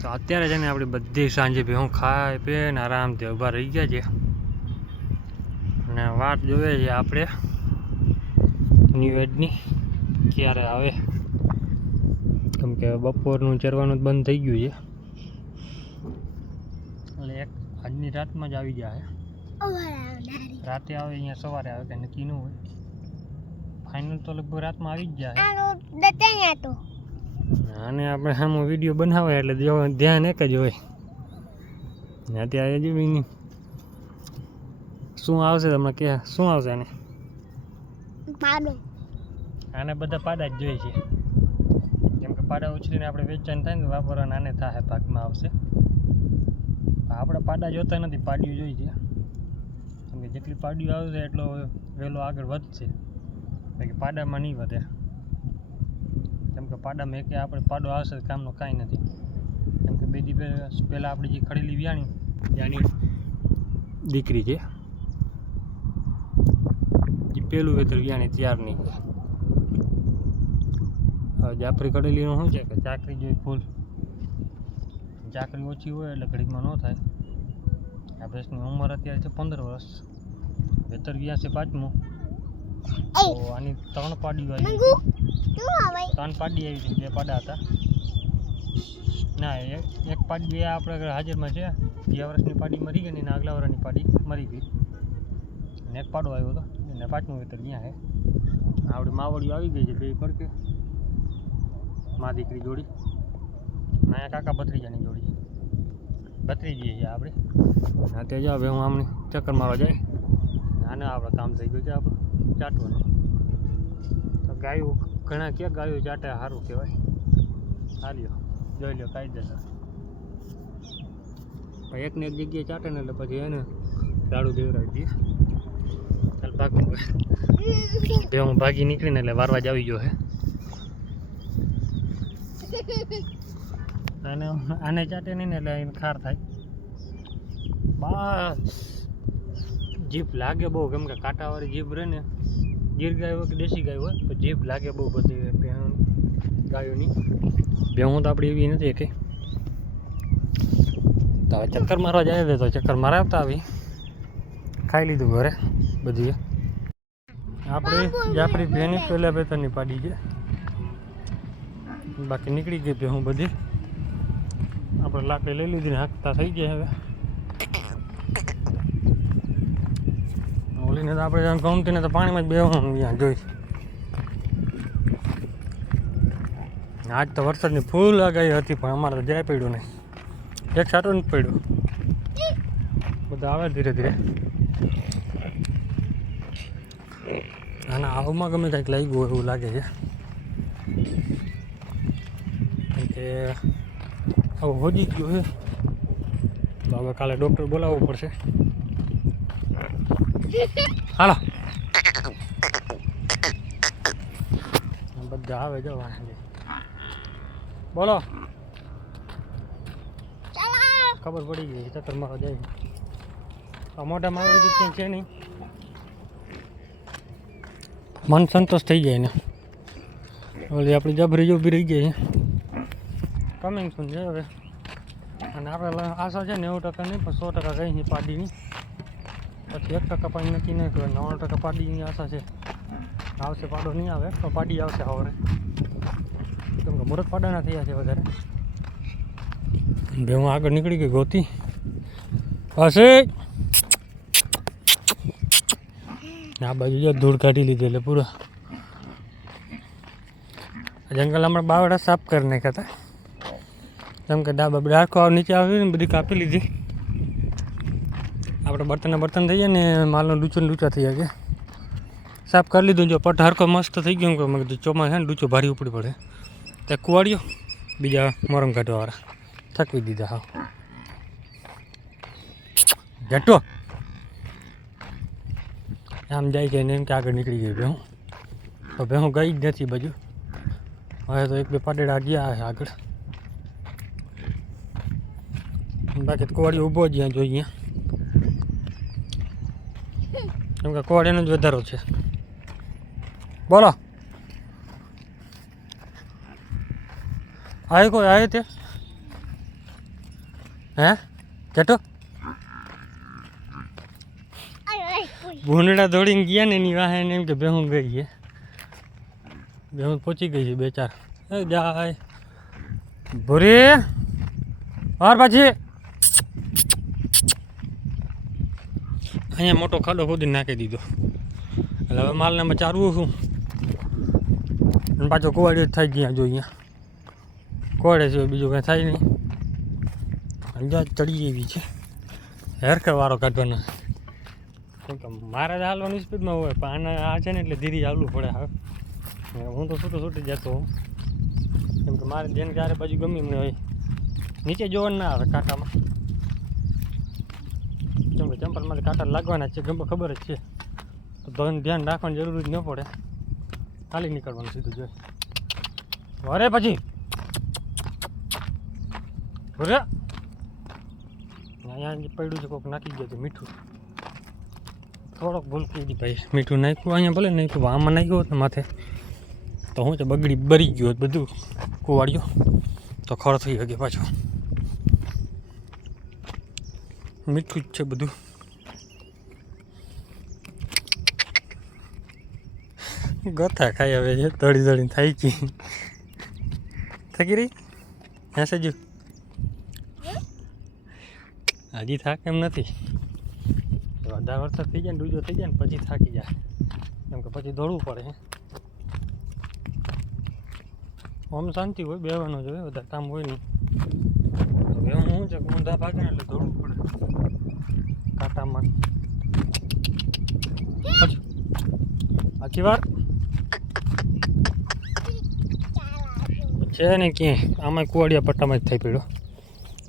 તો અત્યારે છે ને આપણી બધી સાંજે ભેહું ખાઈ પીને આરામથી ઊભા રહી ગયા છે અને વાત જોઈએ છે આપણે ન્યૂ એડની ક્યારે આવે, કેમ કે બપોરનું ચરવાનું બંધ થઈ ગયું છે એટલે એક આજની રાતમાં જ આવી જાય. રાતે આવે અહીંયા સવારે આવે કે નક્કી ન હોય. ફાઇનલ તો લગભગ રાતમાં આવી જ જાય. અને આપણે સામો વિડીયો બનાવે એટલે ધ્યાન એક જ હોય. અત્યારે જ શું આવશે તમને કે શું આવશે આને? પાડો. આને બધા પાડા જ જોઈએ છે, કેમ કે પાડા ઉછળીને આપણે વેચાણ થાય ને વાપરવાના આને થાય પાકમાં આવશે. આપણે પાડા જોતા નથી, પાડ્યું જોઈ છે, કેમ કે જેટલી પાડ્યું આવશે એટલો વહેલો આગળ વધશે, બાકી પાડામાં નહીં વધે. કેમ કે પાડામાં એક આપણે પાડો આવશે કામનો કાંઈ નથી. કેમ કે બે દિવસ પહેલાં આપણી જે ખડેલી વ્યાણી ત્યાંની દીકરી છે, જે પહેલું વેતર વ્યાણી ત્યારની. હવે જાફરી ખડેલીનું શું છે કે ચાકરી જોઈ ફૂલ, ચાકરી ઓછી હોય એટલે ઘડીકમાં ન થાય. આ ભેંસની ઉંમર અત્યારે છે 15 વર્ષ, વેતર વ્યા છે 5મું. તો આની 3 પાડીઓ આવી હતી, 3 પાડી આવી હતી, 2 પાડા હતા. ના એક પાડી બે આપણે હાજરમાં છે. ગયા વર્ષની પાડી મરી ગઈ ને એના આગલા વર્ષની પાડી મરી ગઈ, અને એક પાડો આવ્યો હતો એને 5મું વેતર ત્યાં છે. આપણી માવડીઓ આવી ગઈ છે, બે પડકે મા દીકરી જોડી. અહીંયા કાકા ભત્રીજાની જોડી, ભત્રીજી છે આપણે. અત્યારે જાવ હું આમને ચક્કર મારવા જાય. આને આપણે કામ થઈ ગયું છે આપણું ચાટવાનું. તો ગાયું ઘણા ક્યાં ગાયું ચાટે સારું કહેવાય. હાલ્યો જોઈ લો કાયદેસર. એકને એક જગ્યાએ ચાટે ને એટલે પછી એને દાડું દેવરાવી દઈએ. ચાલ ભાગું બે હું ભાગી નીકળીને એટલે વારવા જ આવી ગયો હે. આને ચાટે નહીં ને એટલે એને ખાર થાય. બસ જીભ લાગે બહુ, કેમ કે કાંટાવાળી જીભ રહે ને, ગીર ગાય હોય કે દેશી ગાય હોય તો જીભ લાગે બહુ બધી ગાયોની. ભેહું તો આપણી એવી નથી કંઈ. તો હવે ચક્કર મારવા જાય તો ચક્કર મારાવતા આવી. ખાઈ લીધું ઘરે બધી. આપણે જાફરી ભેની પહેલાં વેતરની પાડી છે, બાકી નીકળી ગઈ ભેહું બધી. આપણે લાકડી લઈ લીધી ને હાંકતા થઈ ગયા. હવે ઓલીને તો આપણે ગમતીને તો પાણીમાં જ બેહવાનું ત્યાં જોઈ. આજ તો વરસાદની ફૂલ આગાહી હતી, પણ અમારે તો જાય પડ્યું નહીં. એક છાંટો નથી પડ્યો. બધા આવે ધીરે ધીરે. આના આવમાં ગમે કંઈક લાગ્યું એવું લાગે છે, કેમ કે હવે હોજી ગયું છે. તો હવે કાલે ડૉક્ટર બોલાવવું પડશે. હાલો બધા આવે જો બોલો. ખબર પડી ગઈ ચક્કર મારવા જાય. મોઢામાં આવી રીતે ક્યાંય છે નહીં, મન સંતોષ થઈ જાય ને. ઓલી આપણી જબરી ઊભી રહી ગઈ છે, કમિંગ સૂન છે હવે. અને આપણે આશા છે 90% નહીં પણ 100% કંઈ નહીં પાડીની. પછી 1% પણ નક્કી નહીં કરે. 99% પાડીની આશા છે. આવશે પાડો નહીં આવે તો પાડી આવશે સવારે, કેમ કે મુરત પાડાના થયા છે વધારે. બે હું આગળ નીકળી ગઈ ગોતી પાસે. આ બાજુ જો ધૂળ કાઢી લીધી એટલે પૂરા જંગલ હમણાં બાવડા સાફ કરી નાખ્યા હતા, કેમ કે ડાળખો નીચે આવી ને બધી કાપી લીધી. આપણે બર્તન થઈ જાય ને માલનો લૂચા થઈ જાય. સાફ કરી લીધું. જો પટ હરખો મસ્ત થઈ ગયો. કે મેં કીધું ચોમાસ છે ને લૂચો ભારી ઉપડી પડે. ત્યાં કુવાડ્યો બીજા મોરમ કાઢવાવાળા થકવી દીધા. હા ઘટો આમ જાય છે ને એમ કે આગળ નીકળી ગઈ ભેહું. તો ભેહું ગઈ જ નથી બાજુ. હવે તો 1-2 પાડેડા ગયા છે આગળ, બાકી કુવાડી ઊભો જ જ્યાં જોઈએ, કેમ કે કુવાડીનો જ વધારો છે. બોલો આવે કોઈ આવે તે હે કેટો ભૂંડડા દોડીને ગયા ને એની વાહે એમ કે બેહું ગઈ છે, બેહું પહોંચી ગઈ છે 2-4 જાય ભૂરી ઓર પછી અહીંયા મોટો ખાડો ખોદી નાખી દીધો એટલે હવે માલને અમે ચારવું છું અને પાછો કોવાડી થઈ ગયા જો અહીંયા કોડે છે બીજું કાંઈ થાય નહીં અંજા ચડી એવી છે હેરકર વાળો કાઢવાનો કેમ કે મારે જ હાલવાની સ્પીડમાં હોય પણ આને આ છે ને એટલે ધીરે હાલવું પડે હવે હું તો છૂટી જતો હોઉં કેમ કે મારે ધ્યાન ક્યારે બાજુ ગમે એમને હોય નીચે જોવાનું ના આવે કાંટામાં કેમ કે ચંપલમાંથી કાંટા લાગવાના છે ગમે ખબર જ છે તો ધ્યાન રાખવાની જરૂર જ ન પડે ખાલી નીકળવાનું સીધું જોઈએ વરે પછી ભૂરે અહીંયા જે પડ્યું છે કોઈક નાખી ગયું છે મીઠું થોડોક ભૂલ કરી દી ભાઈ મીઠું નાખ્યું અહીંયા ભલે નાખ્યું આમાં નાખ્યું હોત ને માથે તો હું છે બરી ગયું હોત બધું કુવાડ્યો તો ખર થઈ શકે પાછું મીઠું જ છે બધું ગથા ખાઈ આવે છે દોડીને થઈ ગઈ થકી રહી હે સજુ હજી થાક એમ નથી વધારે વરસાદ થઈ જાય ને ડૂજો થઈ જાય ને પછી થાકી જાય કેમ કે પછી દોડવું પડે આમ શાંતિ હોય બેવાનું જોઈએ વધારે કામ હોય નહીં હવે હું છે ઊંધા ભાગે ને એટલે દોડવું પડે કાંટામાં પછી આખી વાર છે ને ક્યાંય આમાં કુવાડિયા પટ્ટામાં જ થઈ પડ્યો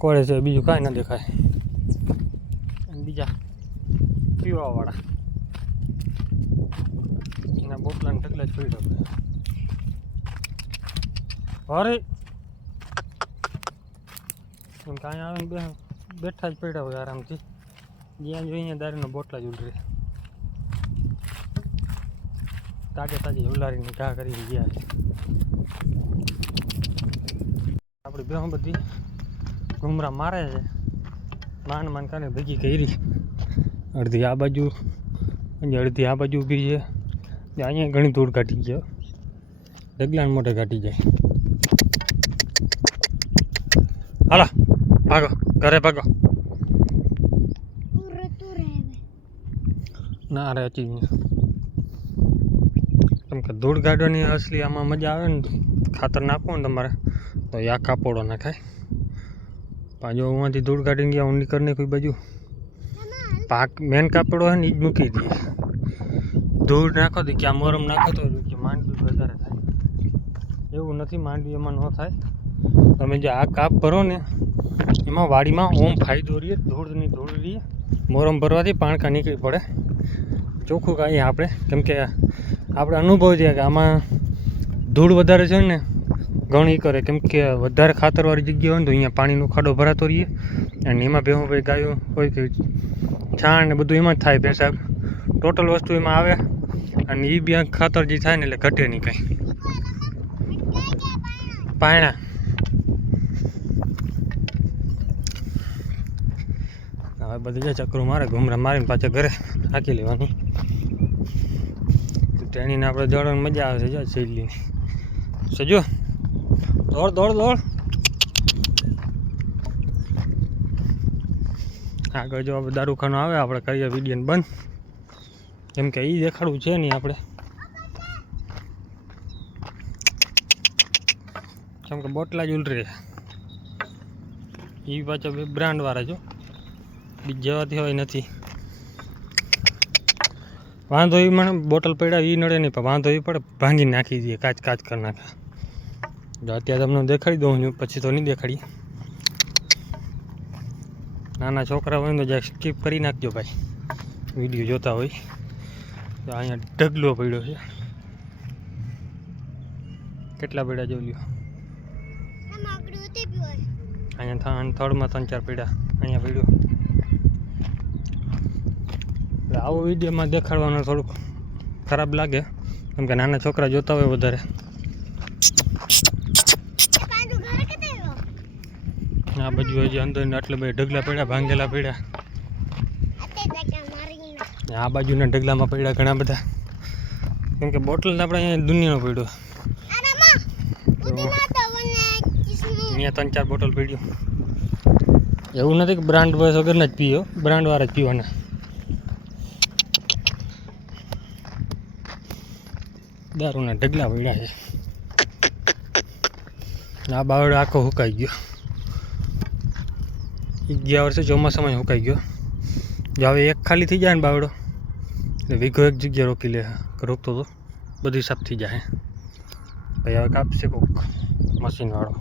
કોળે છે બીજું કાંઈ ના દેખાય અને બીજા પીવાવાળા એના બોટલાને ઢગલા જ પડ્યો અરે એમ કાંઈ આવે ને બેઠા જ પડ્યા હોય આરામથી જ્યાં જોઈએ દારૂના બોટલા જ ઉલરે તાજે ઉલારીને ઘા કરી ગયા છે આપણી બેહો બધી ઘૂમરા મારે છે માન કાને ભેગી કરી અડધી આ બાજુ અડધી આ બાજુ ઊભી છે અહીંયા ઘણી ધૂળ કાઢી ગયો ડગલાને મોઢે કાઢી જાય હાલો ભાગો ઘરે ભાગો ના રે અચી કેમ કે ધૂળ કાઢવાની અસલી આમાં મજા આવે ને ખાતર નાખો ને તમારે તો એ આખા પોળો નાખાય પાછો અહીંયાથી ધૂળ કાઢીને ગયા હું નીકળને કોઈ બાજુ પાક મેન કાપડો હોય ને એ જ મૂકી દઈએ ધૂળ નાખો તો ક્યાં મોરમ નાખો તો માંડવી વધારે થાય એવું નથી માંડવી એમાં ન થાય તમે જે આ કાપ ભરો ને એમાં વાડીમાં ઓમ ફાયદો રહીએ ધૂળની ધૂળ રહીએ મોરમ ભરવાથી પાણકા નીકળી પડે ચોખ્ખું કાંઈ આપણે કેમ કે આપણે અનુભવ છે કે આમાં ધૂળ વધારે છે ને ઘણી કરે કેમ કે વધારે ખાતરવાળી જગ્યા હોય ને તો અહીંયા પાણીનો ખાડો ભરાતો રહીએ અને એમાં ભેહું ભાઈ ગાયો હોય કે છાણ ને બધું એમાં જ થાય પેશાબ ટોટલ વસ્તુ એમાં આવે અને એ બી ખાતર જે થાય ને એટલે ઘટે નહીં કાંઈ પાયણા હવે બધી જે ચક્રો મારે ઘૂમરા મારીને પાછા ઘરે હાકી લેવાની ટ્રેનીને આપણે દોડવાની મજા આવે છે જો સહેલીની સજો દોડ આગળ જો આપણે દારૂખાનું આવે આપણે કરીએ વિડીયોને બંધ કેમ કે એ દેખાડવું છે નહીં આપણે કેમ કે બોટલા જ ઉલરે એ પાછો બ્રાન્ડવાળા જો બીજ જવાથી હોય નથી વાંધો એ મને બોટલ પડ્યા એ નડે નહીં પણ વાંધો એ પડે ભાંગી નાખી દઈએ કાચ કરી નાખે જો અત્યારે તમને દેખાડી દઉં છું પછી તો નહીં દેખાડીએ નાના છોકરા હોય તો જ્યાં સ્કીપ કરી નાખજો ભાઈ વિડીયો જોતા હોય તો અહીંયા ઢગલો પડ્યો છે કેટલા પડ્યા જોઈ લ્યો અહીંયા થર્ડમાં 3-4 પડ્યા અહીંયા પડ્યો એટલે આવો વિડીયોમાં દેખાડવાનું થોડુંક ખરાબ લાગે કેમ કે નાના છોકરા જોતા હોય વધારે આ બાજુ હજી અંદર ને એટલે બે ઢગલા પડ્યા, ભાંગેલા પડ્યા. આ બાજુના ઢગલામાં પડ્યા ઘણા બધા, કેમ કે બોટલ આપણે અહીંયા દુનિયાનો પડ્યો. અહીંયા 3-4 બોટલ પડ્યું. એવું નથી કે બ્રાન્ડ વગરના જ પીઓ, બ્રાન્ડ વાળા જ પીવાના. દારૂના ઢગલા પડ્યા છે. આ બાવડો આખો સુકાઈ ગયો. ગયા વર્ષે ચોમાસામાં સુકાઈ ગયો. જો હવે એક ખાલી થઈ જાય ને બાવડો એટલે વીઘો એક જગ્યા રોકી લે, રોકતો તો બધી સાફ થઈ જાય. પછી હવે કાપશે કોક મશીનવાળો.